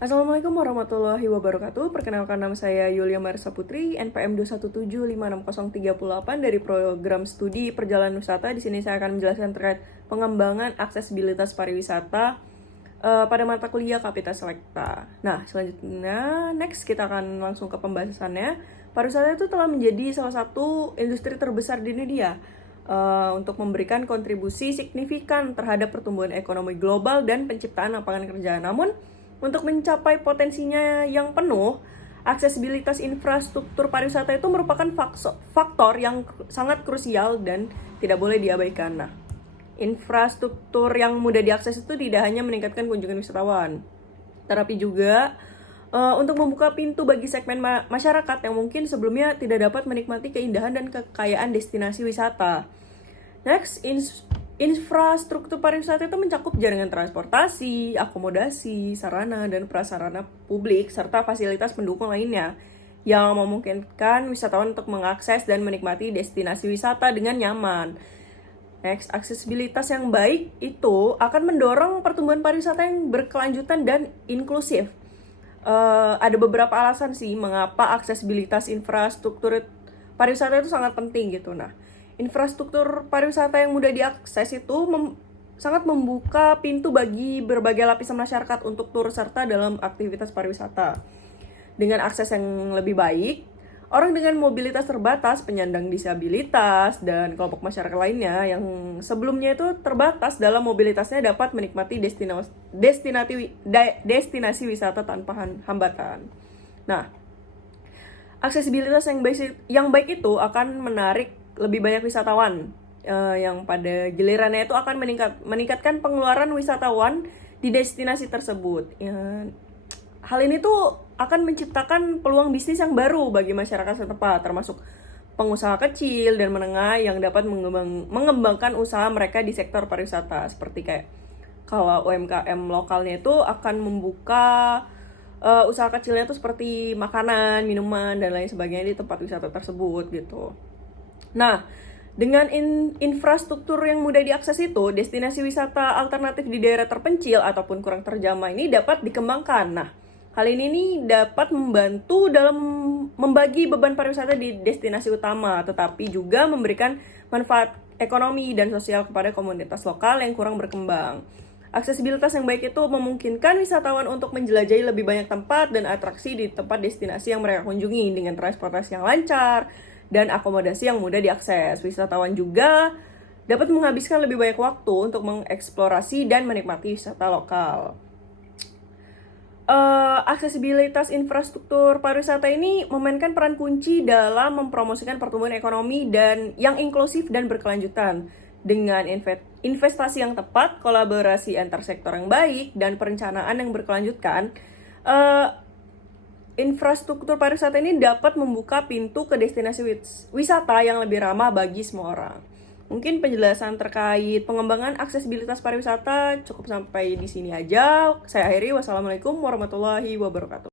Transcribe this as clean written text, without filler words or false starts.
Assalamualaikum warahmatullahi wabarakatuh. Perkenalkan, nama saya Yulia Marisa Putri, NPM 217563038 dari program studi perjalanan wisata. Di sini saya akan menjelaskan terkait pengembangan aksesibilitas pariwisata pada mata kuliah Kapita Selekta. Nah, selanjutnya next kita akan langsung ke pembahasannya. Pariwisata itu telah menjadi salah satu industri terbesar di dunia untuk memberikan kontribusi signifikan terhadap pertumbuhan ekonomi global dan penciptaan lapangan kerja. Namun, untuk mencapai potensinya yang penuh, aksesibilitas infrastruktur pariwisata itu merupakan faktor yang sangat krusial dan tidak boleh diabaikan. Nah, infrastruktur yang mudah diakses itu tidak hanya meningkatkan kunjungan wisatawan, tetapi juga untuk membuka pintu bagi segmen masyarakat yang mungkin sebelumnya tidak dapat menikmati keindahan dan kekayaan destinasi wisata. Next, infrastruktur pariwisata itu mencakup jaringan transportasi, akomodasi, sarana dan prasarana publik, serta fasilitas pendukung lainnya yang memungkinkan wisatawan untuk mengakses dan menikmati destinasi wisata dengan nyaman. Next, aksesibilitas yang baik itu akan mendorong pertumbuhan pariwisata yang berkelanjutan dan inklusif. Ada beberapa alasan sih mengapa aksesibilitas infrastruktur pariwisata itu sangat penting gitu. Nah, infrastruktur pariwisata yang mudah diakses itu sangat membuka pintu bagi berbagai lapisan masyarakat untuk turut serta dalam aktivitas pariwisata. Dengan akses yang lebih baik, orang dengan mobilitas terbatas, penyandang disabilitas, dan kelompok masyarakat lainnya yang sebelumnya itu terbatas dalam mobilitasnya dapat menikmati destinasi wisata tanpa hambatan. Nah, aksesibilitas yang baik itu akan menarik lebih banyak wisatawan yang pada gilirannya itu akan meningkatkan pengeluaran wisatawan di destinasi tersebut. Hal ini tuh akan menciptakan peluang bisnis yang baru bagi masyarakat setempat, termasuk pengusaha kecil dan menengah yang dapat mengembangkan usaha mereka di sektor pariwisata. Seperti kayak kalau UMKM lokalnya itu akan membuka usaha kecilnya itu seperti makanan, minuman, dan lain sebagainya di tempat wisata tersebut gitu. Nah, dengan infrastruktur yang mudah diakses itu, destinasi wisata alternatif di daerah terpencil ataupun kurang terjamah ini dapat dikembangkan. Nah, hal ini dapat membantu dalam membagi beban pariwisata di destinasi utama, tetapi juga memberikan manfaat ekonomi dan sosial kepada komunitas lokal yang kurang berkembang. Aksesibilitas yang baik itu memungkinkan wisatawan untuk menjelajahi lebih banyak tempat dan atraksi di tempat destinasi yang mereka kunjungi dengan transportasi yang lancar dan akomodasi yang mudah diakses. Wisatawan juga dapat menghabiskan lebih banyak waktu untuk mengeksplorasi dan menikmati wisata lokal. Aksesibilitas infrastruktur pariwisata ini memainkan peran kunci dalam mempromosikan pertumbuhan ekonomi dan yang inklusif dan berkelanjutan. Dengan investasi yang tepat, kolaborasi antar sektor yang baik, dan perencanaan yang berkelanjutan, infrastruktur pariwisata ini dapat membuka pintu ke destinasi wisata yang lebih ramah bagi semua orang. Mungkin penjelasan terkait pengembangan aksesibilitas pariwisata cukup sampai di sini aja. Saya akhiri. Wassalamualaikum warahmatullahi wabarakatuh.